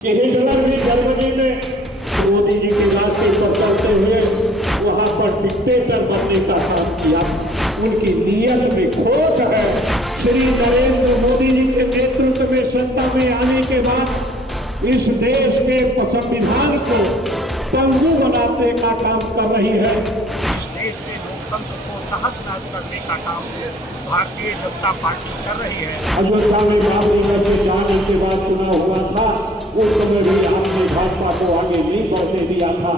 कि हिटलर भी जर्मनी में मोदी जी के रास्ते पर चलते हुए वहां पर डिक्टेटर बनने का काम किया। उनकी नीयत में खोट है। श्री नरेंद्र मोदी जी के नेतृत्व में सत्ता में आने के बाद इस देश के संविधान को पंगु बनाने का काम कर रही है। इस देश के लोकतंत्र को तहस नहस करने का काम भारतीय जनता पार्टी कर रही है। अयोध्या में बाबरी मस्जिद जाने के बाद चुनाव हुआ था, उस समय भी हमने भाजपा को आगे नहीं बढ़ने दिया था।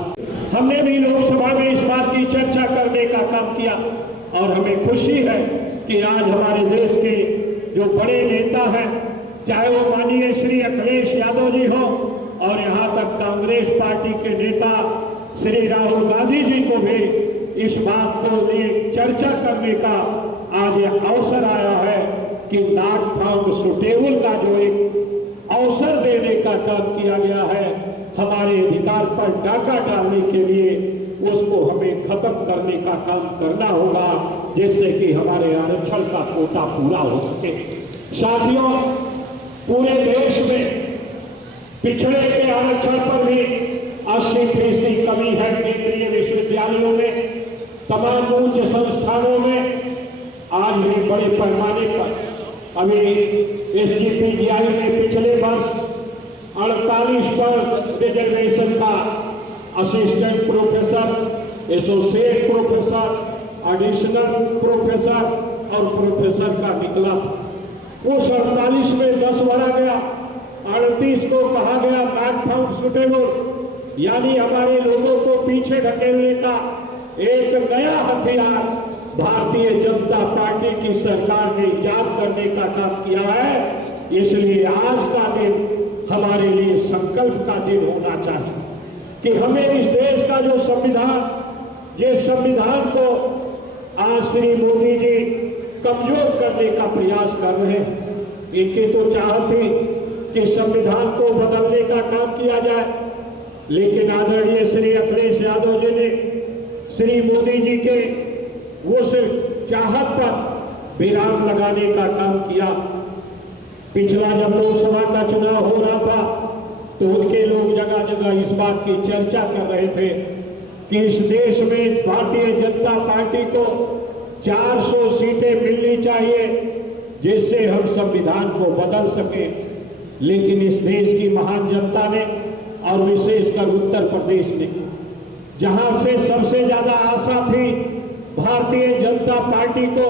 हमने भी लोकसभा में इस बात की चर्चा करने का काम किया और हमें खुशी है कि आज हमारे देश के जो बड़े नेता हैं, चाहे वो माननीय श्री अखिलेश यादव जी हो और यहाँ तक कांग्रेस पार्टी के नेता श्री राहुल गांधी जी को भी इस बात को एक चर्चा करने का आज यह अवसर आया है कि नॉट फाउंड सुटेबल का जो एक अवसर देने का काम किया गया है, हमारे अधिकार पर डाका डालने के लिए उसको हमें खत्म करने का काम करना होगा, जिससे कि हमारे आरक्षण का कोटा पूरा हो सके। साथियों, पूरे देश में पिछड़े के आरक्षण पर भी 80% कमी है। केंद्रीय विश्वविद्यालयों में, तमाम उच्च संस्थानों में आज भी बड़े पैमाने पर अभी SGPGI में पिछले वर्ष 48 पर रिजर्वेशन का assistant professor, associate professor, additional professor और प्रोफेसर का निकला था। उस 48 में 10 बढ़ा गया, 38 को कहा गया नॉट फाउंड सुटेबल, यानी हमारे लोगों को पीछे धकेलने का एक नया हथियार भारतीय जनता पार्टी की सरकार ने इजाद करने का काम किया है। इसलिए आज का दिन हमारे लिए संकल्प का दिन होना चाहिए कि हमें इस देश का जो संविधान, जिस संविधान को आज श्री मोदी जी कमजोर करने का प्रयास कर रहे हैं, इनकी तो चाहत थी कि संविधान को बदलने का काम किया जाए, लेकिन आदरणीय श्री अखिलेश यादव जी ने श्री मोदी जी के उस चाहत पर विराम लगाने का काम किया। पिछला जब लोकसभा का चुनाव हो रहा था तो उनके लोग जगह जगह इस बात की चर्चा कर रहे थे कि इस देश में भारतीय जनता पार्टी को 400 सीटें मिलनी चाहिए जिससे हम संविधान को बदल सके। लेकिन इस देश की महान जनता ने और विशेषकर उत्तर प्रदेश ने, जहां से सबसे ज्यादा आशा थी भारतीय जनता पार्टी को,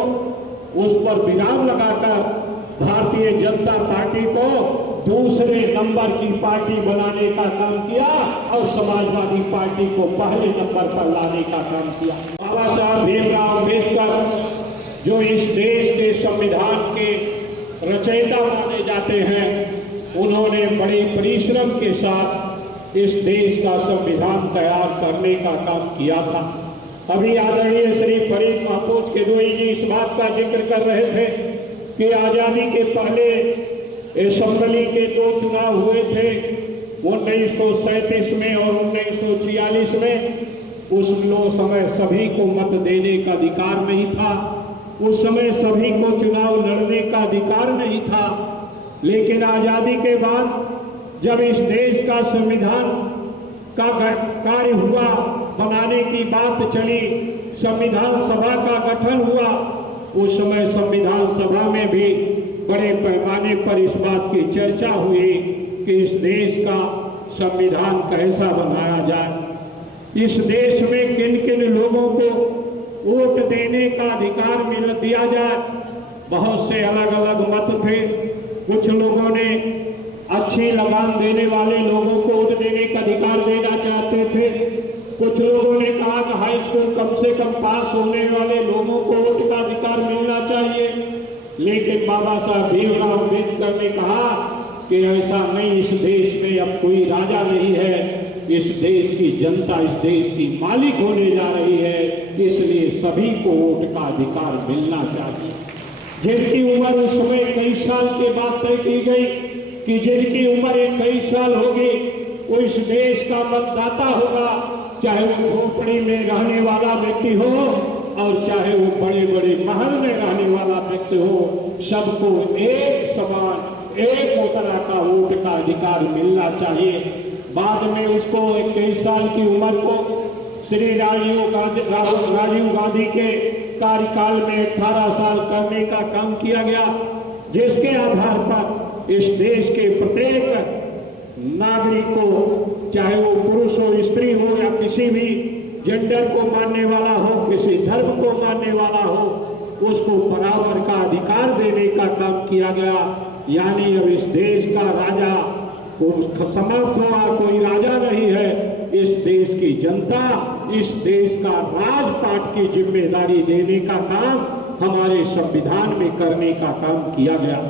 उस पर विराम लगाकर भारतीय जनता पार्टी को दूसरे नंबर की पार्टी बनाने का काम किया और समाजवादी पार्टी को पहले नंबर पर लाने का काम किया। बाबा साहब भीमराव अम्बेडकर जो इस देश के संविधान के रचयिता माने जाते हैं, उन्होंने बड़े परिश्रम के साथ इस देश का संविधान तैयार करने का काम किया था। अभी आदरणीय श्री फरीद महफूज किदवई जी इस बात का जिक्र कर रहे थे कि आजादी के पहले असेंबली के 2 चुनाव हुए थे, 1937 में और 1946 में। उस समय सभी को मत देने का अधिकार नहीं था, उस समय सभी को चुनाव लड़ने का अधिकार नहीं था। लेकिन आजादी के बाद जब इस देश का संविधान का कार्य हुआ, बनाने की बात चली, संविधान सभा का गठन हुआ, उस समय संविधान सभा में भी बड़े पैमाने पर इस बात की चर्चा हुई कि इस देश का संविधान कैसा बनाया जाए, इस देश में किन किन लोगों को वोट देने का अधिकार दिया जाए। बहुत से अलग अलग मत थे। कुछ लोगों ने अच्छी लगान देने वाले लोगों को वोट देने का अधिकार देना चाहते थे, कुछ लोगों ने कहा कि हाई स्कूल कम से कम पास होने वाले लोगों को वोट का अधिकार मिलना चाहिए। लेकिन बाबा साहब भीमराव अम्बेडकर ने कहा कि ऐसा नहीं, इस देश में अब कोई राजा नहीं है, इस देश की जनता इस देश की मालिक होने जा रही है, इसलिए सभी को वोट का अधिकार मिलना चाहिए। जिनकी उम्र उस समय 23 साल के बाद तय की गई कि जिनकी उम्र 21 साल होगी वो इस देश का मतदाता होगा, चाहे वो झोपड़ी में रहने वाला व्यक्ति हो और चाहे वो बड़े बड़े महल में रहने वाला व्यक्ति हो, सबको एक समान एक मुद्रा का वोट का अधिकार मिलना चाहिए। बाद में उसको 21 साल की उम्र को श्री राजीव गांधी के कार्यकाल में 18 साल करने का काम किया गया, जिसके आधार पर इस देश के प्रत्येक नागरिक को, चाहे वो पुरुष हो, स्त्री हो या किसी भी जेंडर को मानने वाला हो, किसी धर्म को मानने वाला हो, उसको बराबर का अधिकार देने का काम किया गया। यानी अब इस देश का राजा समाप्त हुआ, कोई राजा नहीं है। इस देश की जनता, इस देश का राजपाट की जिम्मेदारी देने का काम हमारे संविधान में करने का काम किया गया।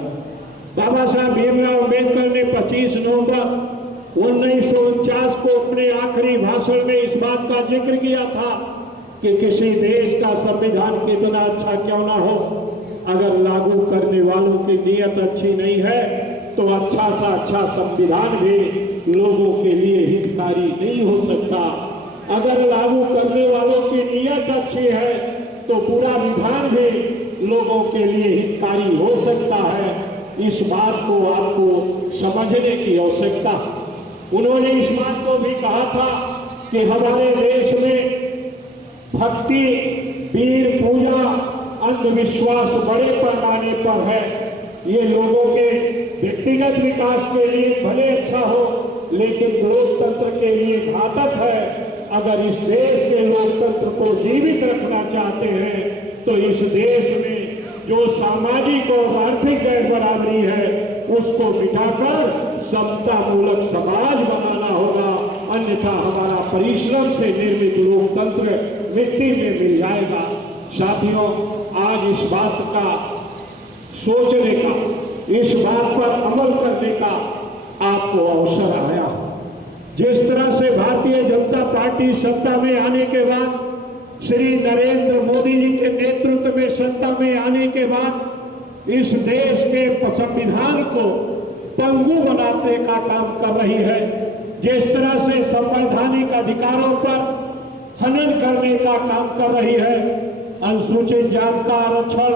बाबा साहब भीमराव अम्बेडकर ने 25 नवंबर 1949 को अपने आखिरी भाषण में इस बात का जिक्र किया था कि किसी देश का संविधान कितना अच्छा क्यों ना हो, अगर लागू करने वालों की नीयत अच्छी नहीं है तो अच्छा सा अच्छा संविधान भी लोगों के लिए हितकारी नहीं हो सकता। अगर लागू करने वालों की नीयत अच्छी है तो पूरा विधान भी लोगों के लिए हितकारी हो सकता है। इस बात को आपको समझने की आवश्यकता। उन्होंने इस बात को भी कहा था कि हमारे देश में भक्ति, वीर पूजा, अंधविश्वास बड़े पैमाने पर है। ये लोगों के व्यक्तिगत विकास के लिए भले अच्छा हो, लेकिन लोकतंत्र के लिए घातक है। अगर इस देश के लोकतंत्र को जीवित रखना चाहते हैं तो इस देश में जो सामाजिक और आर्थिक गैर बराबरी है उसको मिटाकर समतामूलक समाज बनाना होगा, अन्यथा हमारा परिश्रम से निर्मित लोकतंत्र मिट्टी में मिल जाएगा। साथियों, आज इस बात का सोचने का, इस बात पर अमल करने का आपको अवसर आया। जिस तरह से भारतीय जनता पार्टी सत्ता में आने के बाद, श्री नरेंद्र मोदी जी के नेतृत्व में सत्ता में आने के बाद इस देश के संविधान को पंगु बनाने का काम कर रही है, जिस तरह से संवैधानिक अधिकारों पर हनन करने का काम कर रही है, अनुसूचित जात का आरक्षण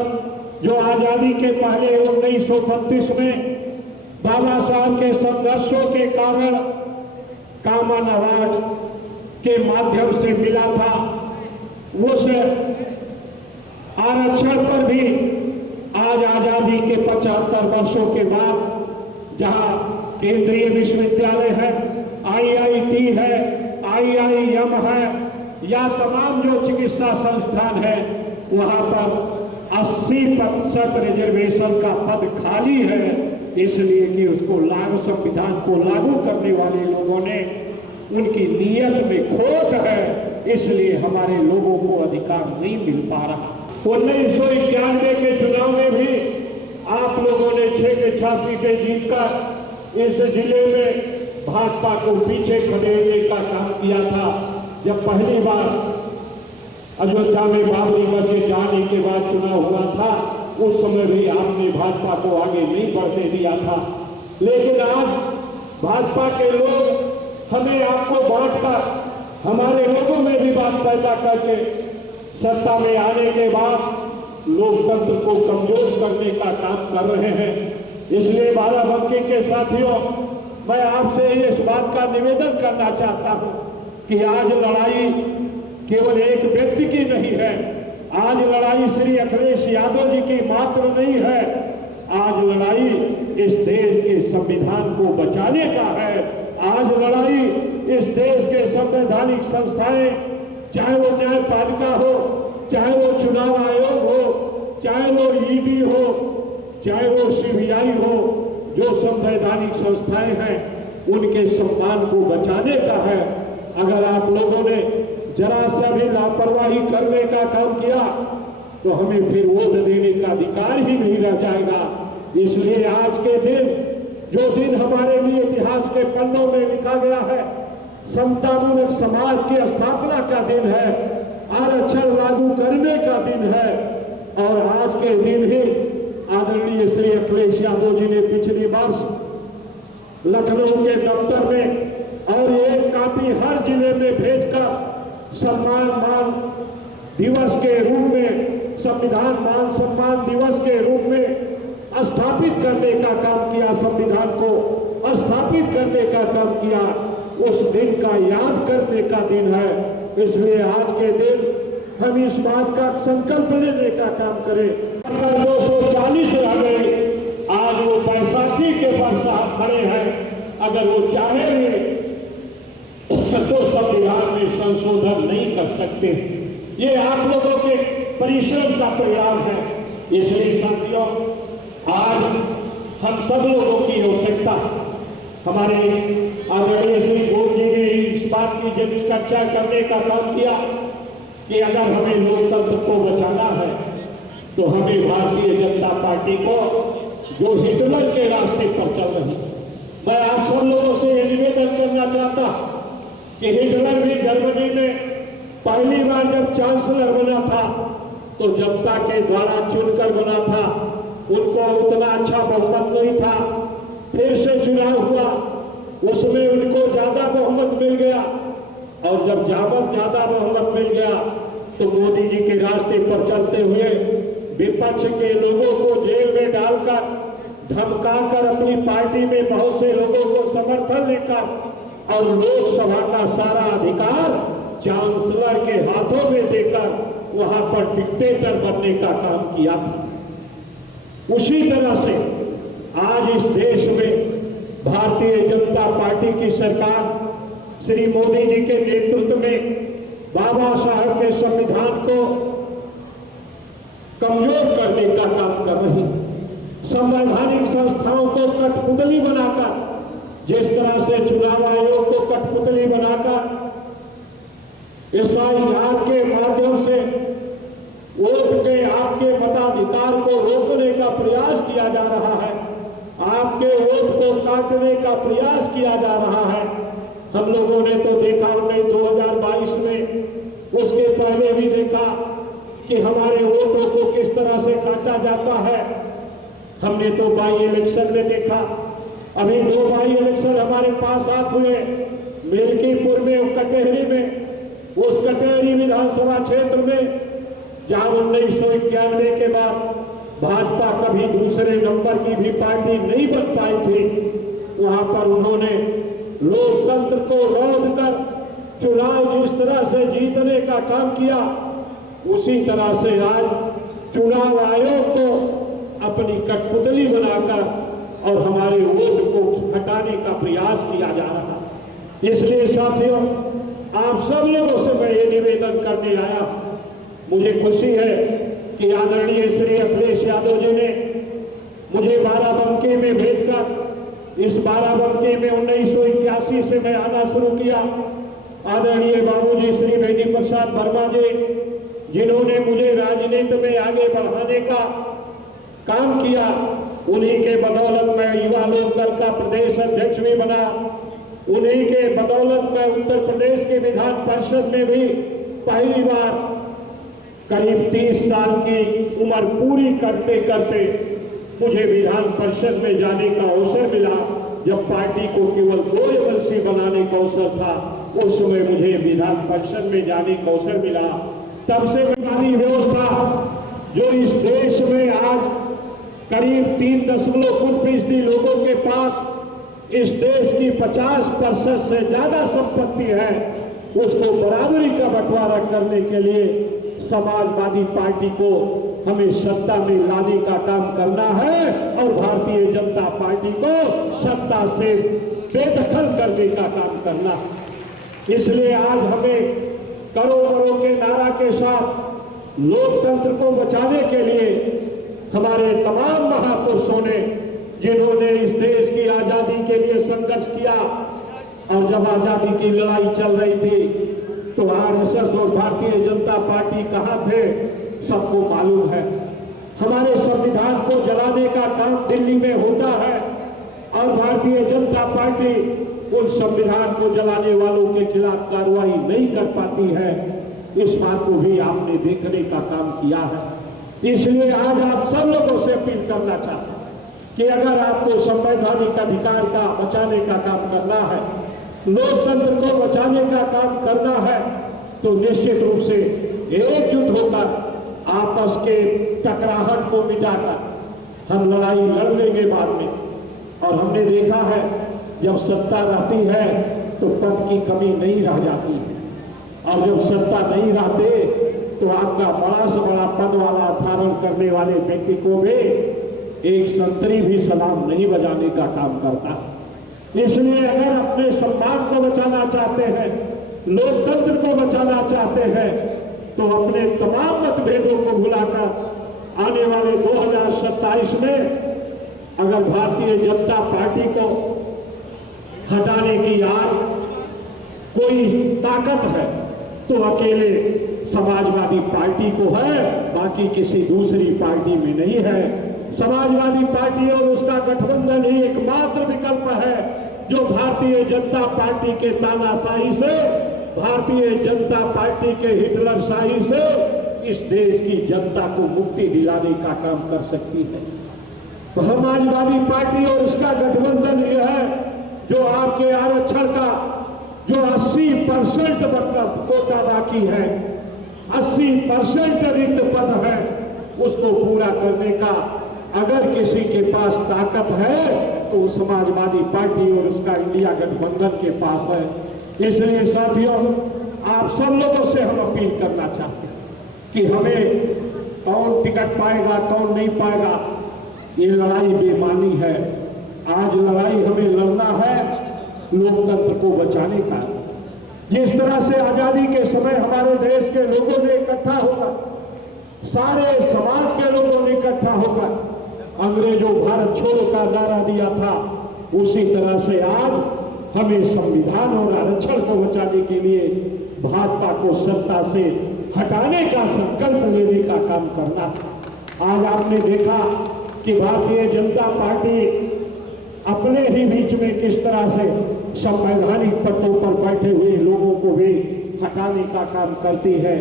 जो आजादी के पहले 1932 में बाबा साहब के संघर्षों के कारण कॉमन अवार्ड के माध्यम से मिला था, उस आरक्षण पर भी आज आजादी के 75 वर्षों के बाद जहां केंद्रीय विश्वविद्यालय है, IIT है, IIM है या तमाम जो चिकित्सा संस्थान है, वहां पर 80% रिजर्वेशन का पद खाली है, इसलिए कि उसको लागू संविधान को लागू करने वाले लोगों ने उनकी नीयत में खोट है, इसलिए हमारे लोगों को अधिकार नहीं मिल पा रहा। 1991 के चुनाव में भी आप लोगों ने 6 के 6 सीटें जीतकर इस जिले में भाजपा को पीछे खदेड़ने का काम किया था। जब पहली बार अयोध्या में बाबरी मस्जिद जाने के बाद चुनाव हुआ था, उस समय भी आपने भाजपा को आगे नहीं बढ़ने दिया था। लेकिन आज भाजपा के लोग हमें आपको बांटकर, हमारे लोगों में भी बात पैदा करके सत्ता में आने के बाद लोकतंत्र को कमजोर करने का काम कर रहे हैं। इसलिए बाराबंकी के साथियों, मैं आपसे इस बात का निवेदन करना चाहता हूं कि आज लड़ाई केवल एक व्यक्ति की नहीं है, आज लड़ाई श्री अखिलेश यादव जी की मात्र नहीं है, आज लड़ाई इस देश के संविधान को बचाने का है। आज लड़ाई इस देश के संवैधानिक संस्थाएं, चाहे वो न्यायपालिका हो, चाहे वो चुनाव आयोग हो, चाहे वो ईडी हो, चाहे वो CBI हो, जो संवैधानिक संस्थाएं हैं उनके सम्मान को बचाने का है। अगर आप लोगों ने जरा सा भी लापरवाही करने का काम किया तो हमें फिर वोट देने का अधिकार ही नहीं रह जाएगा। इसलिए आज के दिन, जो दिन हमारे लिए इतिहास के पन्नों में लिखा गया है, समतामूलक समाज की स्थापना का दिन है, आरक्षण लागू करने का दिन है। और आज के दिन ही आदरणीय श्री अखिलेश यादव जी ने पिछले वर्ष लखनऊ के दफ्तर में और एक कॉपी हर जिले में भेजकर सम्मान दिवस के रूप में, संविधान मान सम्मान दिवस के रूप में स्थापित करने का काम किया, संविधान को स्थापित करने का काम किया, उस दिन का याद करने का दिन है। इसलिए आज के दिन हम इस बात का संकल्प लेने का काम करें। अगर 240 रह गए, आज वो बैसाखी के बरसात खड़े हैं, अगर वो चाहे तो संविधान में संशोधन नहीं कर सकते। ये आप लोगों के परिश्रम का परिणाम है। इसलिए साथियों, आज हम सब लोगों की आवश्यकता, हमारे आदरणीय श्री गोप जी ने इस बात की जब चर्चा करने का काम किया कि अगर हमें लोकतंत्र को बचाना है तो हमें भारतीय जनता पार्टी को जो हिटलर के रास्ते पर चल रही, मैं आप सब लोगों से निवेदन करना चाहता कि हिटलर भी जर्मनी में पहली बार जब चांसलर बना था तो जनता के द्वारा चुनकर बना था, उनको उतना अच्छा बहुमत नहीं था। फिर से चुनाव हुआ, उसमें उनको ज्यादा बहुमत मिल गया, और जब ज्यादा बहुमत मिल गया तो मोदी जी के रास्ते पर चलते हुए विपक्ष के लोगों को जेल में डालकर धमकाकर अपनी पार्टी में बहुत से लोगों को समर्थन लेकर और लोकसभा का सारा अधिकार चांसलर के हाथों में देकर वहां पर डिक्टेटर बनने का काम किया था। उसी तरह से आज इस देश में भारतीय जनता पार्टी की सरकार श्री मोदी जी के नेतृत्व में बाबा साहब के संविधान को कमजोर करने का काम कर रही, संवैधानिक संस्थाओं को कठपुतली बनाकर, जिस तरह से चुनाव आयोग को कठपुतली बनाकर SIR के माध्यम से वोट के आपके मताधिकार को रोकने का प्रयास किया जा रहा है, आपके वोट को काटने का प्रयास किया जा रहा है। हम लोगों ने तो देखा हमने 2022 में, उसके पहले भी देखा कि हमारे वोटों को किस तरह से काटा जाता है। हमने तो बाई इलेक्शन में देखा, अभी 2 बाई इलेक्शन हमारे पास हाथ हुए, मिल्कीपुर में और कटेहरी में। उस कटेहरी विधानसभा क्षेत्र में जहां 1991 के बाद भाजपा कभी दूसरे नंबर की भी पार्टी नहीं बन पाई थी, वहां पर उन्होंने लोकतंत्र को रौंद कर चुनाव जिस तरह से जीतने का काम किया, उसी तरह से आज चुनाव आयोग को अपनी कठपुतली बनाकर और हमारे वोट को हटाने का प्रयास किया जा रहा है। इसलिए साथियों, आप सब लोगों से मैं ये निवेदन करने आया। मुझे खुशी है कि आदरणीय श्री अखिलेश यादव जी ने मुझे बाराबंकी में भेजकर, इस बाराबंकी में 1981 से मैं आना शुरू किया। आदरणीय बाबूजी श्री बेनी प्रसाद वर्मा जी, जिन्होंने मुझे राजनीति में आगे बढ़ाने का काम किया, उन्हीं के बदौलत मैं युवा लोक दल का प्रदेश अध्यक्ष भी बना। उन्हीं के बदौलत मैं उत्तर प्रदेश के विधान परिषद में भी पहली बार करीब 30 साल की उम्र पूरी करते करते मुझे विधान परिषद में जाने का अवसर मिला। जब पार्टी को केवल 2 एमएलसी बनाने का अवसर था, उस समय मुझे विधान परिषद में जाने का अवसर मिला। तब से कानूनी व्यवस्था जो इस देश में आज करीब 3.5% लोगों के पास इस देश की 50% से ज्यादा संपत्ति है, उसको बराबरी का बंटवारा करने के लिए समाजवादी पार्टी को हमें सत्ता में लाने का काम करना है और भारतीय जनता पार्टी को सत्ता से बेदखल करने का काम करना है। इसलिए आज हमें करोड़ों के नारा के साथ लोकतंत्र को बचाने के लिए हमारे तमाम महापुरुषों ने, जिन्होंने इस देश की आजादी के लिए संघर्ष किया, और जब आजादी की लड़ाई चल रही थी तो RSS और भारतीय जनता पार्टी कहां थे, सबको मालूम है। हमारे संविधान को जलाने का काम दिल्ली में होता है और भारतीय जनता पार्टी उन संविधान को जलाने वालों के खिलाफ कार्रवाई नहीं कर पाती है। इस बात को भी आपने देखने का काम किया है। इसलिए आज आप सब लोगों से अपील करना चाहता हूं कि अगर आपको संवैधानिक अधिकार का बचाने का काम करना है, लोकतंत्र को बचाने का काम करना है, तो निश्चित रूप से एकजुट होकर आपस के टकराहट को मिटाकर हम लड़ाई लड़ लेंगे बाद में। और हमने देखा है जब सत्ता रहती है तो पद की कमी नहीं रह जाती है, और जब सत्ता नहीं रहते तो आपका बड़ा से बड़ा पद वाला धारण करने वाले व्यक्ति को भी एक संतरी भी सलाम नहीं बजाने का काम करता। इसलिए अगर अपने सम्मान को बचाना चाहते हैं, लोकतंत्र को बचाना चाहते हैं, तो अपने तमाम मतभेदों को भुलाकर आने वाले 2027 में अगर भारतीय जनता पार्टी को हटाने की आज कोई ताकत है तो अकेले समाजवादी पार्टी को है, बाकी किसी दूसरी पार्टी में नहीं है। समाजवादी पार्टी और उसका गठबंधन ही एकमात्र विकल्प है जो भारतीय जनता पार्टी के तानाशाही से, भारतीय जनता पार्टी के हिटलरशाही से इस देश की जनता को मुक्ति दिलाने का काम कर सकती है। समाजवादी पार्टी और उसका गठबंधन यह है जो आपके आरक्षण का जो 80% कोटा बाकी है, 80% रिक्त पद है, उसको पूरा करने का अगर किसी के पास ताकत है तो समाजवादी पार्टी और उसका इंडिया गठबंधन के पास है। इसलिए साथियों, आप सब लोगों से हम अपील करना चाहते हैं कि हमें कौन टिकट पाएगा कौन नहीं पाएगा, ये लड़ाई बेमानी है। आज लड़ाई हमें लड़ना है लोकतंत्र को बचाने का। जिस तरह से आजादी के समय हमारे देश के लोगों ने इकट्ठा होकर, सारे समाज के लोगों ने इकट्ठा होकर अंग्रेजों भारत छोड़ो का नारा दिया था, उसी तरह से आज हमें संविधान और आरक्षण को बचाने के लिए भाजपा को सत्ता से हटाने का संकल्प लेने का काम करना। आज आपने देखा कि भारतीय जनता पार्टी अपने ही बीच में किस तरह से संवैधानिक पदों पर बैठे हुए लोगों को भी हटाने का काम करती है,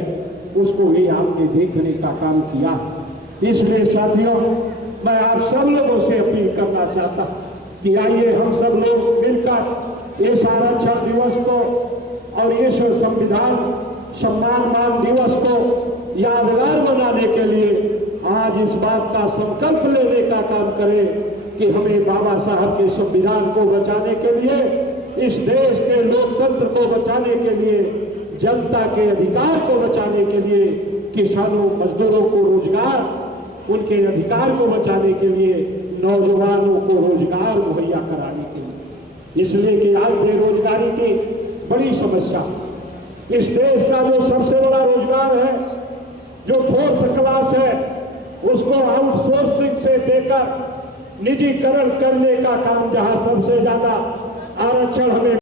उसको भी हमने देखने का काम किया। इसलिए साथियों, मैं आप सब लोगों से अपील करना चाहता कि आइए हम सब लोग मिलकर इस आरक्षण दिवस को और इस संविधान सम्मान दिवस को यादगार बनाने के लिए आज इस बात का संकल्प लेने का काम करें कि हमें बाबा साहब के संविधान को बचाने के लिए, इस देश के लोकतंत्र को बचाने के लिए, जनता के अधिकार को बचाने के लिए, किसानों मजदूरों को रोजगार, उनके अधिकार को बचाने के लिए, नौजवानों को रोजगार मुहैया कराने के लिए। इसलिए कि आज बेरोजगारी की बड़ी समस्या, इस देश का जो सबसे बड़ा रोजगार है, जो फोर्थ क्लास है, उसको आउटसोर्सिंग से देकर निजीकरण करने का काम, जहां सबसे ज्यादा आरक्षण हमें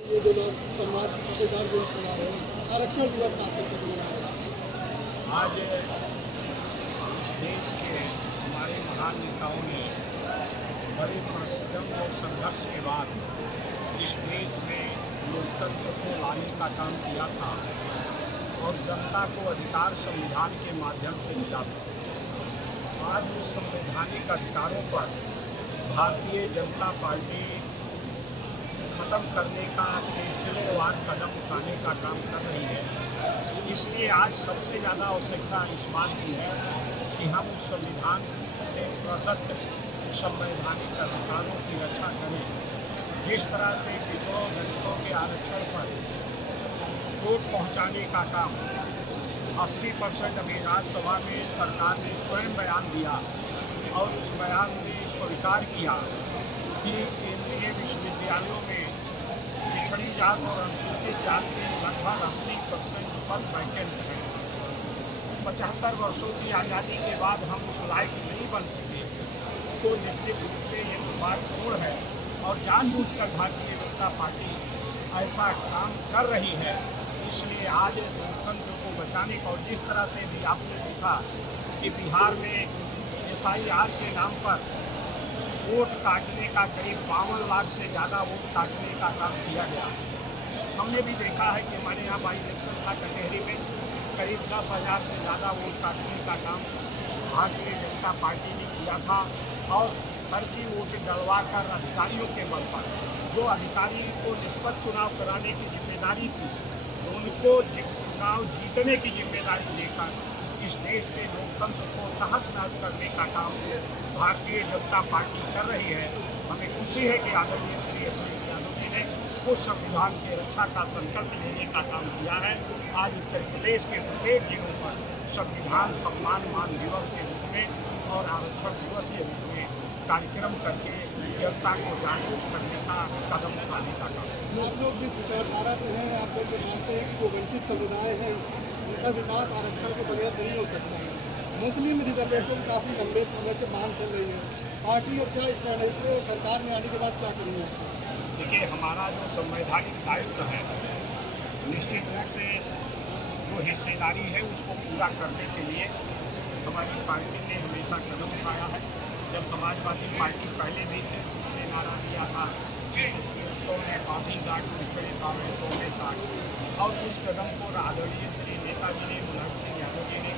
आज इस देश के हमारे महान नेताओं ने बड़े परिश्रम और संघर्ष के बाद इस देश में लोकतंत्र को लाने का काम किया था और जनता को अधिकार संविधान के माध्यम से मिला। आज उस संवैधानिक अधिकारों पर भारतीय जनता पार्टी खत्म करने का सिलसिलेवार कदम उठाने का काम कर रही है। इसलिए आज सबसे ज़्यादा आवश्यकता इस बात की है कि हम उस संविधान से प्रदत्त संवैधानिक अधिकारों की रक्षा करें। जिस तरह से पिछड़ों दलितों के आरक्षण पर चोट पहुंचाने का काम 80% अभी राज्यसभा में सरकार ने स्वयं बयान दिया और उस बयान में स्वीकार किया कि केंद्रीय विश्वविद्यालयों में पिछड़ी जात और अनुसूचित जात के लगभग 80% पद वैकेंट हैं। 75 वर्षों की आज़ादी के बाद हम उस लायक नहीं बन सके, तो निश्चित रूप से ये दुर्भाग्यपूर्ण है और जानबूझकर भारतीय जनता पार्टी ऐसा काम कर रही है। इसलिए आज लोकतंत्र को बचाने का, और जिस तरह से भी आपने देखा कि बिहार में SIR के नाम पर वोट काटने का करीब 52 लाख से ज़्यादा वोट काटने का काम किया गया। हमने भी देखा है कि हमारे यहाँ बाई इलेक्शन था कटेहरी में, करीब 10,000 से ज़्यादा वोट काटने का काम भारतीय जनता पार्टी ने किया था और फर्जी वोट डलवा कर अधिकारियों के बल पर, जो अधिकारी को निष्पक्ष चुनाव कराने की जिम्मेदारी थी, उनको चुनाव जीतने की जिम्मेदारी लेकर इस देश के लोकतंत्र को तहस नहस करने का काम भारतीय जनता पार्टी कर रही है। हमें खुशी है कि आदरणीय श्री अखिलेश यादव जी ने उस संविधान की रक्षा का संकल्प लेने का काम किया है। आज उत्तर प्रदेश के प्रत्येक जिलों पर संविधान सम्मान मान दिवस के रूप में और आरक्षण दिवस के रूप में कार्यक्रम करके जनता को जागरूक करने का कदम उठाने का काम। आप लोग जिस विचारधारा से हैं, आप लोग जो मानते हैं कि जो वंचित समुदाय है उनका विकास आरक्षण के बगैर नहीं हो सकता है। मुस्लिम रिजर्वेशन काफ़ी लंबे समय से मांग चल रही है। पार्टी और क्या इस निर्णय को सरकार में आने के बाद क्या करेंगे? देखिए, हमारा जो संवैधानिक दायित्व है, निश्चित रूप से जो हिस्सेदारी है उसको पूरा करने के लिए हमारी पार्टी ने हमेशा कदम उठाया है। जब समाजवादी पार्टी पहले भी थे, उसने नारा दिया था तो ने पापी घाट पिछड़े पावे 100 में 60, और उस कदम को आदरणीय श्री नेताजी ने मुलायम सिंह यादव जी ने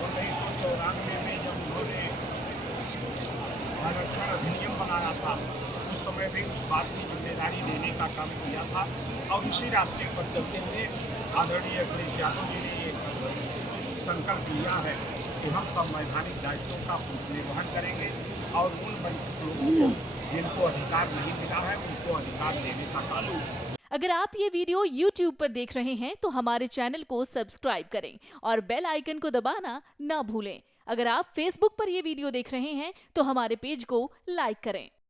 1994 में जब उन्होंने आरक्षण अधिनियम बनाया था, उस समय भी उस बात की जिम्मेदारी लेने का काम किया था। और उसी रास्ते पर चलते हुए आदरणीय अखिलेश यादव जी ने ये संकल्प लिया है कि हम संवैधानिक दायित्वों का निर्वहन करेंगे और उन वंचित लोगों को जिनको अधिकार नहीं मिला है उनको अधिकार देने का काम। अगर आप ये वीडियो YouTube पर देख रहे हैं तो हमारे चैनल को सब्सक्राइब करें और बेल आइकन को दबाना ना भूलें। अगर आप Facebook पर ये वीडियो देख रहे हैं तो हमारे पेज को लाइक करें।